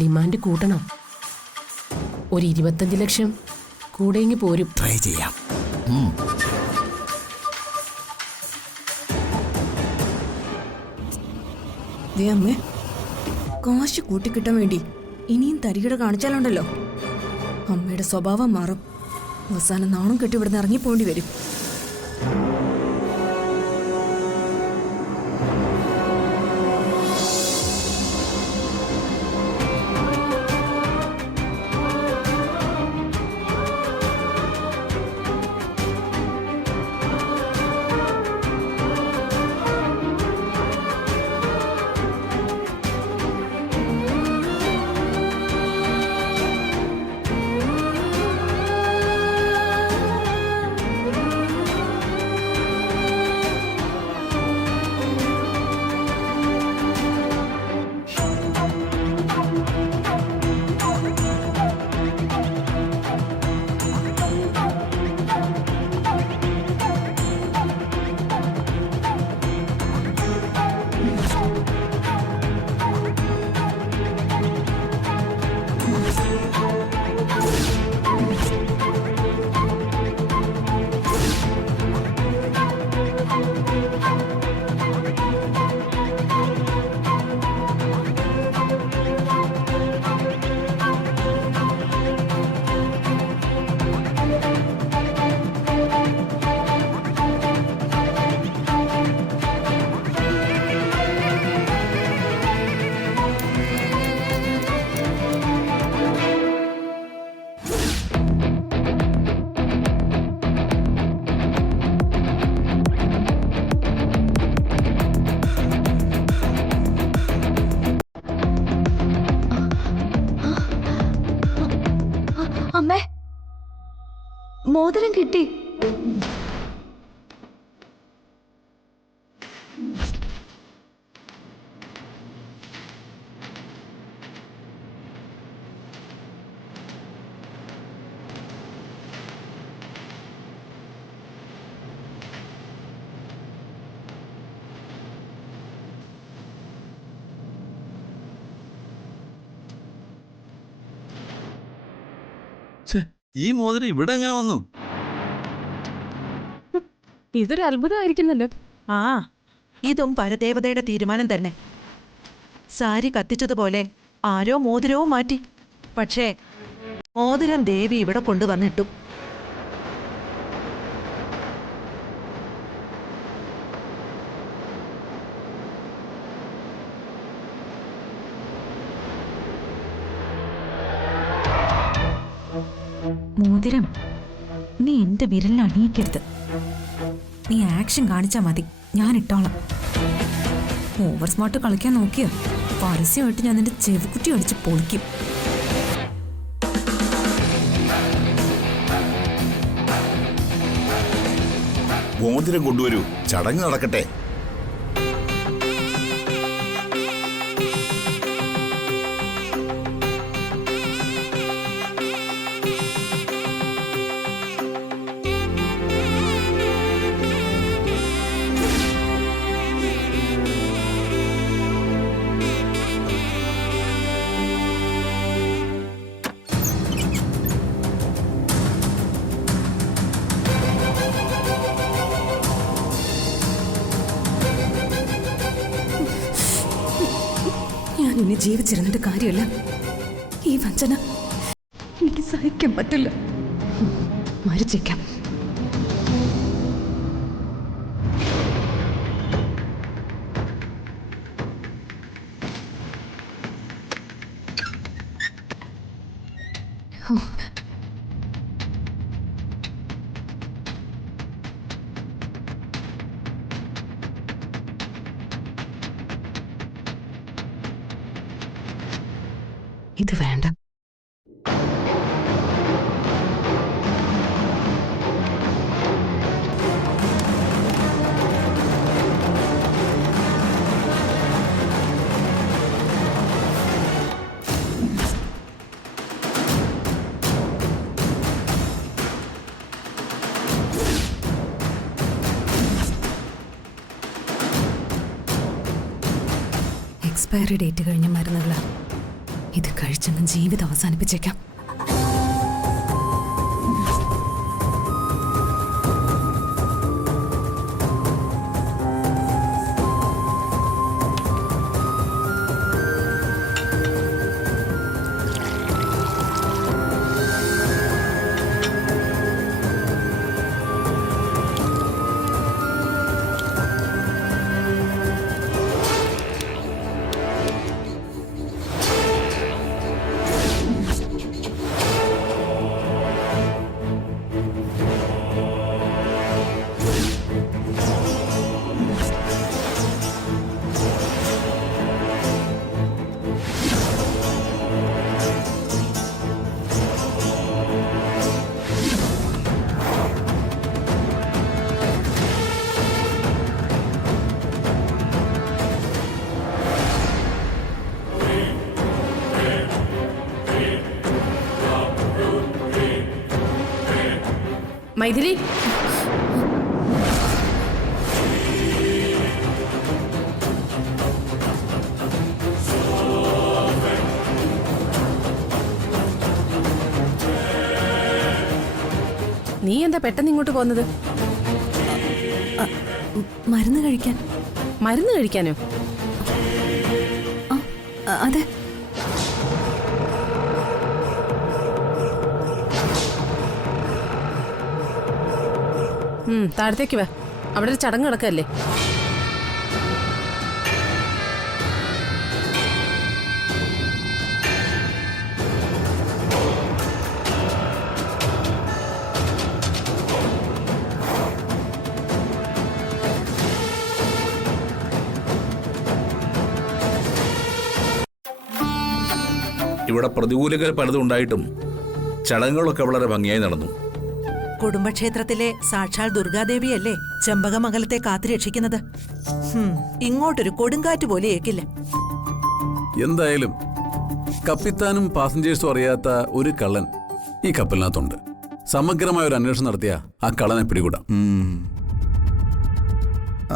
Demand കൂട്ടണം. ഒരു 25 ലക്ഷം കൂടെയെങ്കിൽ പോരും. ട്രൈ ചെയ്യാം. അമ്മേ, കാശ് കൂട്ടിക്കിട്ടാൻ വേണ്ടി ഇനിയും തരികിട കാണിച്ചാലുണ്ടല്ലോ അമ്മയുടെ സ്വഭാവം മാറും. അവസാനം നാണം കെട്ടി ഇവിടുന്ന് ഇറങ്ങിപ്പോണ്ടി വരും. അമ്മേ, മോതിരം കിട്ടി. ഈ മോതിരം ഇവിടെ എങ്ങനെ വന്നു? ഇതൊരു അത്ഭുതമായിരിക്കുന്നല്ലോ. ആ, ഇതും പരദേവതയുടെ തീരുമാനം തന്നെ. സാരി കത്തിച്ചതുപോലെ ആരോ മോതിരവും മാറ്റി. പക്ഷേ മോതിരം ദേവി ഇവിടെ കൊണ്ടുവന്നിട്ടു. മോതിരം നീ എന്റെ വിരലിൽ അണിയിക്കരുത്. നീ ആക്ഷൻ കാണിച്ചാ മതി, ഞാൻ ഇട്ടോളാം. ഓവർ സ്മാർട്ട് കളിക്കാൻ നോക്കിയോ പരസ്യമായിട്ട് ഞാൻ നിന്റെ ചെവിക്കുറ്റി അടിച്ച് പൊളിക്കും. മോതിരം കൊണ്ടുവരൂ, ചടങ്ങ് നടക്കട്ടെ. ഞാൻ ഇനി ജീവിച്ചിരുന്നിട്ട് കാര്യമില്ല. ഈ വഞ്ചന എനിക്ക് സഹിക്കാൻ പറ്റില്ല. മരിച്ചേക്കാം. ഇത് വേണ്ട. എക്സ്പയറി ഡേറ്റ് കഴിഞ്ഞ മരുന്നുകളാണ്. ഇത് കഴിച്ചങ്ങ് ജീവിതം അവസാനിപ്പിച്ചേക്കാം. മൈഥിലി, നീ എന്താ പെട്ടെന്ന് ഇങ്ങോട്ട് പോകുന്നത്? മരുന്ന് കഴിക്കാൻ. മരുന്ന് കഴിക്കാനോ? അതെ. താഴത്തേക്ക് വാ, അവിടെ ഒരു ചടങ്ങ് നടക്കല്ലേ. ഇവിടെ പ്രതികൂലങ്ങൾ പലതും ഉണ്ടായിട്ടും ചടങ്ങുകളൊക്കെ വളരെ ഭംഗിയായി നടന്നു. കുടുംബക്ഷേത്രത്തിലെ സാക്ഷാൽ ദുർഗാദേവിയല്ലേ ചെമ്പകമംഗലത്തെ കാത്തുരക്ഷിക്കുന്നത്. ഇങ്ങോട്ടൊരു കൊടുങ്കാറ്റ് പോലെ ഏക്കില്ല. എന്തായാലും കപ്പിത്താനും പാസഞ്ചേഴ്സും അറിയാത്ത ഒരു കള്ളൻ ഈ കപ്പലിനകത്തുണ്ട്. സമഗ്രമായ ഒരു അന്വേഷണം നടത്തിയ ആ കള്ളനെ പിടികൂടാം.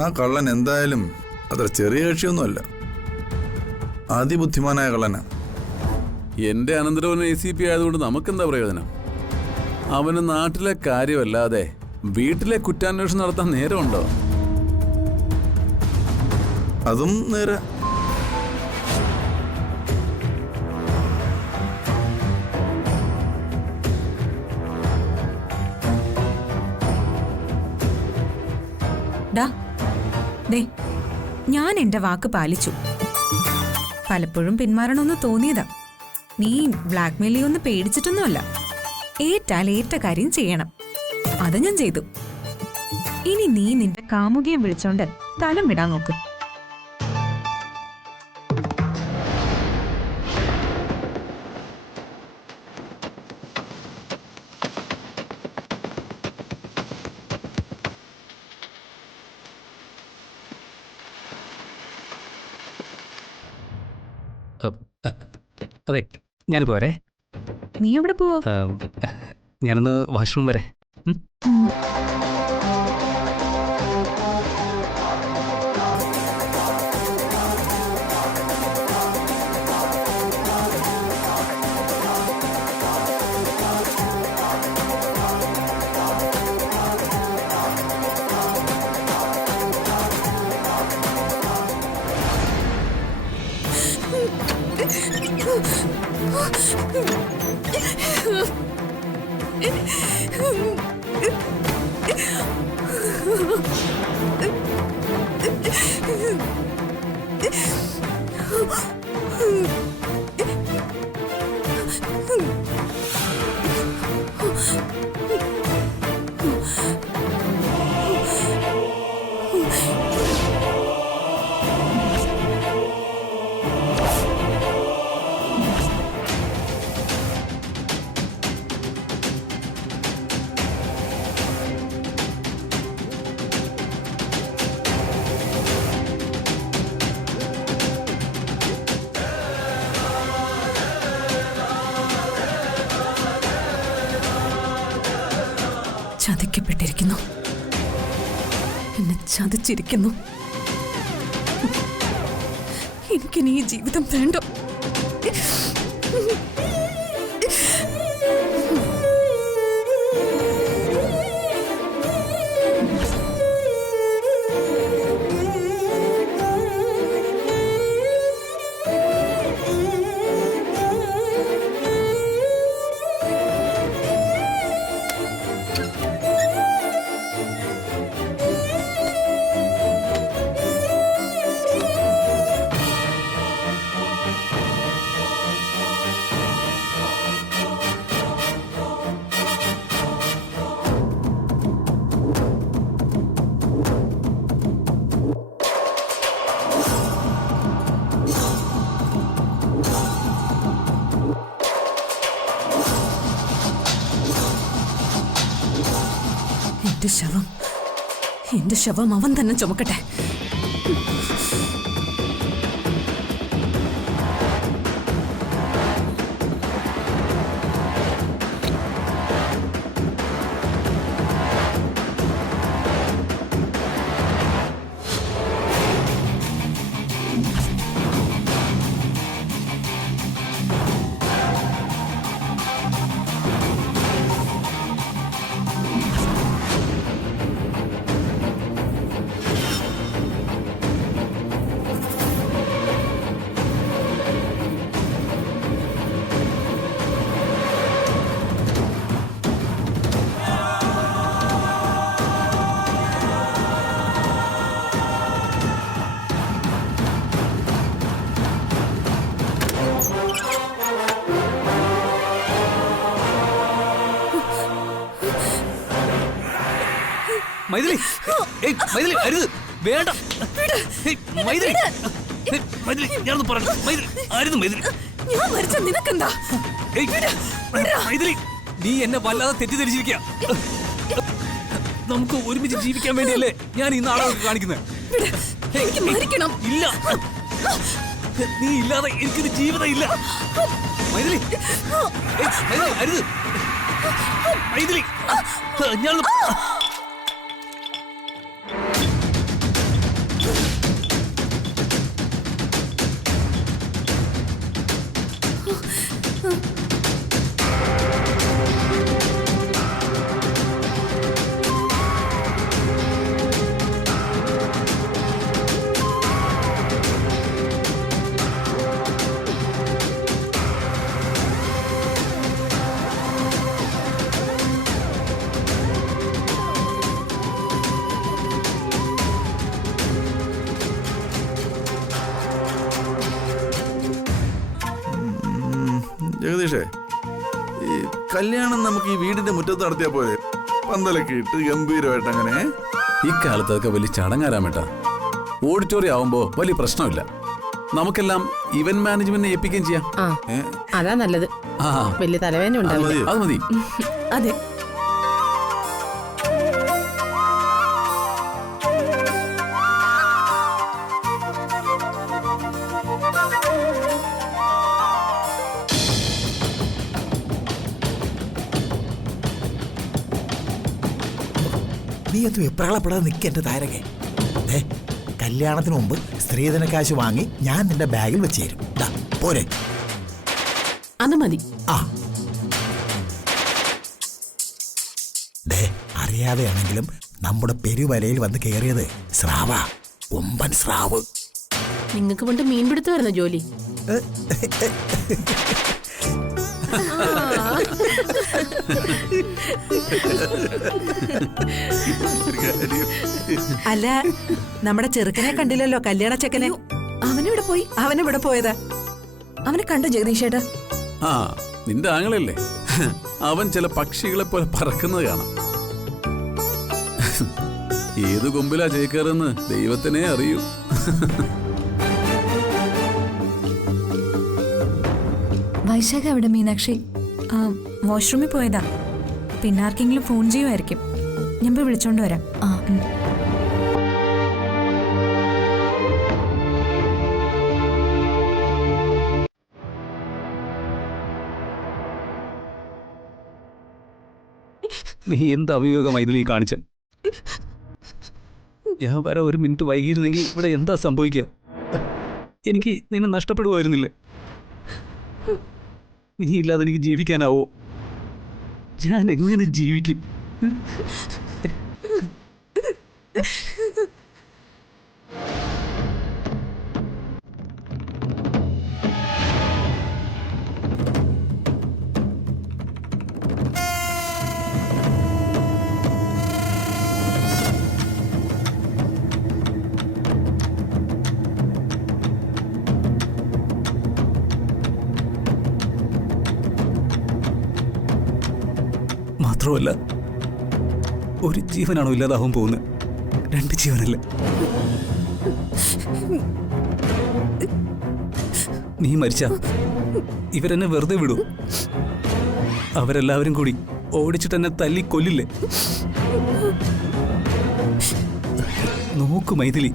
ആ കള്ളൻ എന്തായാലും അത്ര ചെറിയ കക്ഷിയൊന്നുമല്ല, അതിബുദ്ധിമാനായ കള്ളനാ. എന്റെ അനന്തരവൻ ACP ആയതുകൊണ്ട് നമുക്കെന്താ പ്രയോജനം? അവന് നാട്ടിലെ കാര്യമല്ലാതെ വീട്ടിലെ കുറ്റാന്വേഷണം നടത്താൻ നേരമുണ്ടോ? അതും നേരെ. ഞാൻ എന്റെ വാക്ക് പാലിച്ചു. പലപ്പോഴും പിന്മാറണമെന്ന് തോന്നിയതാ. നീ ബ്ലാക്ക് മെയിൽ ഒന്ന് പേടിച്ചിട്ടൊന്നുമല്ല. ഏറ്റാൽ ഏറ്റ കാര്യം ചെയ്യണം. അത് ഞാൻ ചെയ്തു. ഇനി നീ നിന്റെ കാമുകിയെ വിളിച്ചോണ്ട് സ്ഥലം വിടാൻ നോക്ക്. അതെ, ഞാൻ പോരെ. നീ എവിടെ പോവോ? ഞാനൊന്ന് വാഷ്റൂം വരെ. ചതിക്കപ്പെട്ടിരിക്കുന്നു. എന്നെ ചതിച്ചിരിക്കുന്നു. എനിക്കിനി ഈ ജീവിതം വേണ്ട. എന്റെ ശവം അവൻ തന്നെ ചുമക്കട്ടെ. മൈഥിലി, ഏയ് മൈഥിലി, അരുത്, വേണ്ട. ഏയ് മൈഥിലി, ഏയ് മൈഥിലി, ഞാനൊന്ന് പറഞ്ഞു. മൈഥിലി, അരുത് മൈഥിലി. ഞാൻ മരിച്ച നിനക്കെന്താ? ഏയ് മൈഥിലി, നീ എന്നെ വല്ലാതെ തെറ്റിദ്ധരിച്ചിരിക്കുക. നമുക്ക് ഒരുമിച്ച് ജീവിക്കാൻ വേണ്ടിയല്ലേ ഞാൻ ഈ നാടകം കാണിക്കുന്നത്. എനിക്ക് മരിക്കണം. ഇല്ല, നീ ഇല്ലാതെ എനിക്കൊരു ജീവിതം ഇല്ല. മൈഥിലി, ഏയ് മൈഥിലി, അരുത്. മൈഥിലി, ഞാനൊന്ന് ജഗദീഷേ, ഈ കല്യാണം നമുക്ക് ഈ വീടിന്റെ മുറ്റത്ത് നടത്തിയാ പോലെ പന്തലൊക്കെ ഇട്ട് ഗംഭീരമായിട്ട് അങ്ങനെ. ഇക്കാലത്തൊക്കെ വലിയ ചടങ്ങാരാമേട്ടാ. ഓഡിറ്റോറിയം ആവുമ്പോ വലിയ പ്രശ്നമില്ല. നമുക്കെല്ലാം ഇവന്റ് മാനേജ്മെന്റിനെ ഏൽപ്പിക്കുകയും ചെയ്യാം. ആ, അതാ നല്ലത്. ആ, വലിയ തലവേദന ഉണ്ടാവില്ല. അത് മതി. അതെ, നീ അത് വെപ്രാളപ്പെടാതെ നിൽക്കെന്റെ താരകെ. കല്യാണത്തിന് മുമ്പ് സ്ത്രീധന കാശ് വാങ്ങി ഞാൻ നിന്റെ ബാഗിൽ വെച്ച് തരും. പോരെ? അത് മതി. ആ, അറിയാതെയാണെങ്കിലും നമ്മുടെ പെരുവലയിൽ വന്ന് കയറിയത് സ്രാവ, ഒമ്പൻ സ്രാവ്. നിങ്ങൾക്ക് പണ്ട് മീൻപിടുത്തമായിരുന്നു ജോലി. അല്ല, നമ്മുടെ ചെറുക്കനെ കണ്ടില്ലല്ലോ, കല്യാണ ചെക്കനെ. അവനെവിടെ പോയി? അവനെവിടെ പോയതാ? അവനെ കണ്ടോ ജഗദീഷേട്ടാ? ആ, നിന്റെ ആങ്ങളല്ലേ, അവൻ ചില പക്ഷികളെ പോലെ പറക്കുന്നത് കാണാം. ഏത് കൊമ്പിലാ ചേക്കേറെന്ന് ദൈവത്തിനെ അറിയൂ. വൈശാഖ എവിടെ മീനാക്ഷി? വാഷ്റൂമിൽ പോയതാ. പിന്നെ ആർക്കെങ്കിലും ഫോൺ ചെയ്യുമായിരിക്കും. ഞാൻ പോയി വിളിച്ചോണ്ട് വരാം. നീ എന്ത് അവിവേക മൈഥിലി കാണിച്ച. ഞാൻ വരെ ഒരു മിനിറ്റ് വൈകിയിരുന്നെങ്കിൽ ഇവിടെ എന്താ സംഭവിക്കുക? എനിക്ക് നിന്നെ നഷ്ടപ്പെടുമായിരുന്നില്ലേ? നീ ഇല്ലാതെ എനിക്ക് ജീവിക്കാനാവോ? ഞാൻ എങ്ങനെ ജീവിക്കും? മാത്രമല്ല, ഒരു ജീവനാണോ ഇല്ലാതാവാൻ പോകുന്നത്? 2 ജീവനല്ലേ? നീ മരിച്ച ഇവരെന്നെ വെറുതെ വിടൂ? അവരെല്ലാവരും കൂടി ഓടിച്ചിട്ട് എന്നെ തല്ലി കൊല്ലില്ലേ? നോക്കു മൈഥിലി,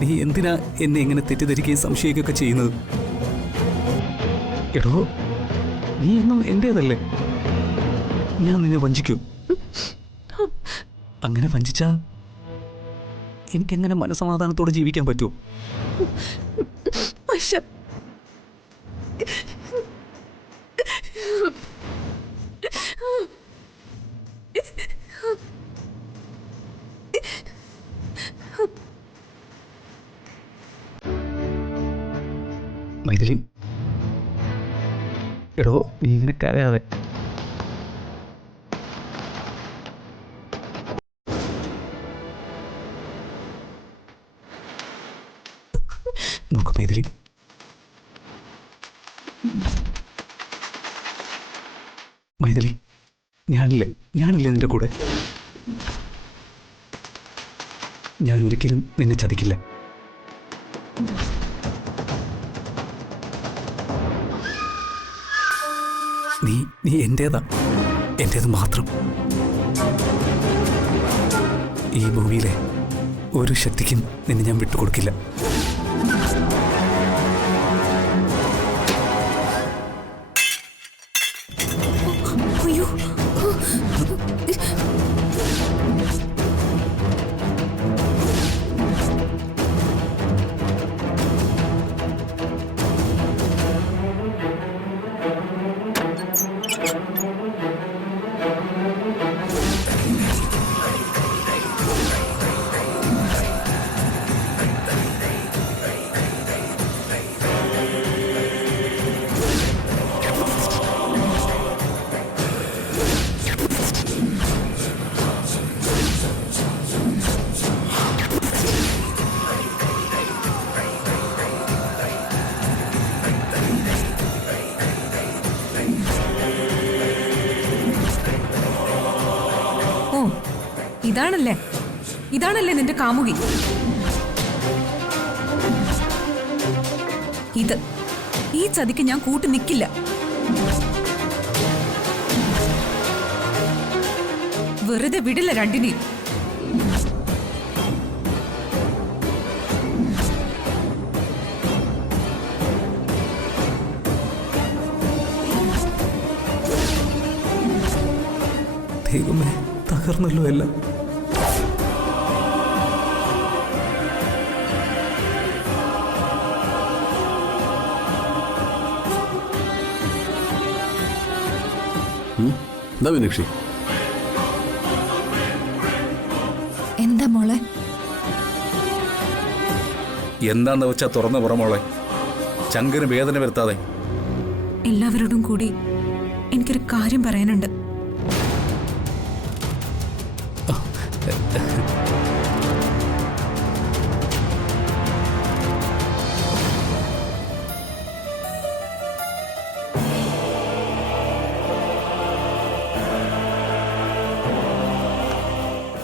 നീ എന്തിനാ എന്നെ ഇങ്ങനെ തെറ്റിദ്ധരിക്കുകയും സംശയിക്കുകയൊക്കെ ചെയ്യുന്നത്? എടോ, നീ എന്നും എന്റേതല്ലേ? ഞാൻ നിന്നെ വഞ്ചിക്കൂ? അങ്ങനെ വഞ്ചിച്ചാ എനിക്കെങ്ങനെ മനസമാധാനത്തോടെ ജീവിക്കാൻ പറ്റുമോ? മൈഥിലി, എടോ, നീ ഇങ്ങനെ കരയാതെ. നോക്ക് മൈഥിലി, മൈഥിലി, ഞാനില്ലേ നിന്റെ കൂടെ. ഞാൻ ഒരിക്കലും നിന്നെ ചതിക്കില്ല. നീ എന്റേതാ, എന്റേത് മാത്രം. ഈ ഭൂമിയിലെ ഒരു ശക്തിക്കും നിന്നെ ഞാൻ വിട്ടുകൊടുക്കില്ല. അയ്യോ, ഇതാണല്ലേ നിന്റെ കാമുകി? ഈ ചതിക്ക് ഞാൻ കൂട്ടു നിൽക്കില്ല. വെറുതെ വിടില്ല രണ്ടിനെയും. ദൈവമേ, തകർന്നല്ലോ എല്ലാം. എന്താ മീനാക്ഷി? എന്താ മോളെ? എന്താന്ന് വെച്ചാ തുറന്നു പുറമോളെ, ചങ്കിന് വേദന വരുത്താതെ. എല്ലാവരോടും കൂടി എനിക്കൊരു കാര്യം പറയാനുണ്ട്.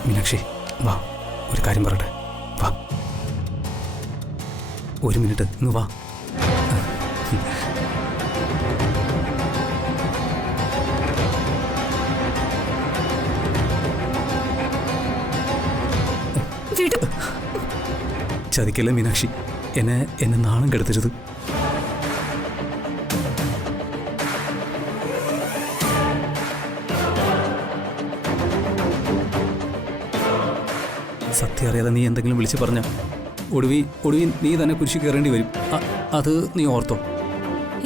മീനാക്ഷി, വാ, ഒരു കാര്യം പറയട്ടെ. വാ, ഒരു മിനിറ്റ് ഇന്ന് വാ. ചതിക്കല്ലേ മീനാക്ഷി, എന്നെ നാണം കെടുത്തരുത്. സത്യം അറിയാതെ നീ എന്തെങ്കിലും വിളിച്ച് പറഞ്ഞ ഒടുവി നീ തന്നെ കുരിശി കയറേണ്ടി വരും. അത് നീ ഓർത്തോ?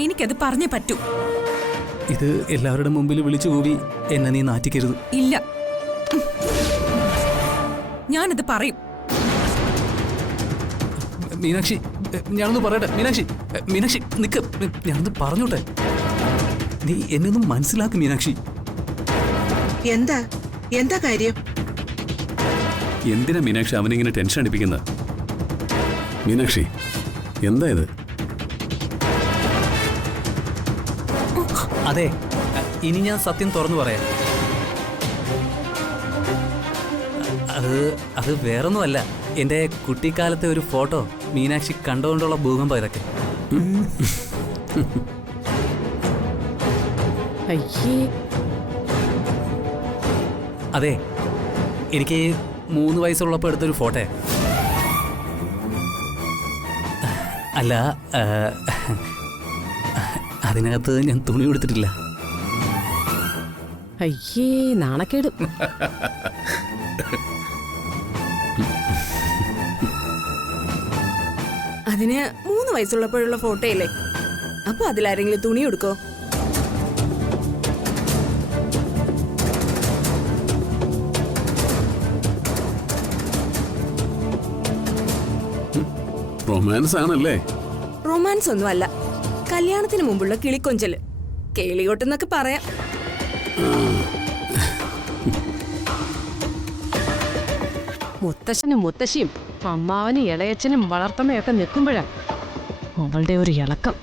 എനിക്കത് പറഞ്ഞേ പറ്റൂ. ഇത് എല്ലാവരുടെ മുമ്പിൽ വിളിച്ചു കൂവി എന്നെ നീ നാറ്റിക്കരുത്. ഇല്ല, ഞാനത് പറയും. മീനാക്ഷി, ഞാനൊന്ന് പറയട്ടെ. മീനാക്ഷി നിക്ക്, ഞാനൊന്ന് പറഞ്ഞോട്ടെ. നീ എന്നൊന്നും മനസ്സിലാക്കും മീനാക്ഷി. എന്താ കാര്യം? എന്തിനാ മീനാക്ഷി അവനിങ്ങനെ ടെൻഷൻ അടിപ്പിക്കുന്നത്? മീനാക്ഷി, എന്താ ഇത്? അതെ, ഇനി ഞാൻ സത്യം തുറന്നു പറയാം. അത് വേറൊന്നുമല്ല, എൻ്റെ കുട്ടിക്കാലത്തെ ഒരു ഫോട്ടോ മീനാക്ഷി കണ്ടുകൊണ്ടുള്ള ഭൂകമ്പം ഇതൊക്കെ. അതെ, എനിക്ക് 3 വയസ്സുള്ളപ്പോൾ എടുത്തൊരു ഫോട്ടോ. അല്ല അതിനകത്ത് ഞാൻ തുണി കൊടുത്തിട്ടില്ല. അയ്യേ നാണക്കേട്. അതിന് 3 വയസ്സുള്ളപ്പോഴുള്ള ഫോട്ടോയില്ലേ? അപ്പൊ അതിലാരെങ്കിലും തുണി കൊടുക്കോ? റൊമാൻസ് ആണല്ലേ? റൊമാൻസ് ഒന്നും അല്ല, കല്യാണത്തിന് മുമ്പുള്ള കിളിക്കൊഞ്ചല്. കേളികൊട്ടെന്നൊക്കെ പറയാം. മുത്തശ്ശനും മുത്തശ്ശിയും അമ്മാവനും ഇളയച്ചനും വളർത്തമ്മയൊക്കെ നിൽക്കുമ്പോഴാ അവളുടെ ഒരു ഇളക്കം.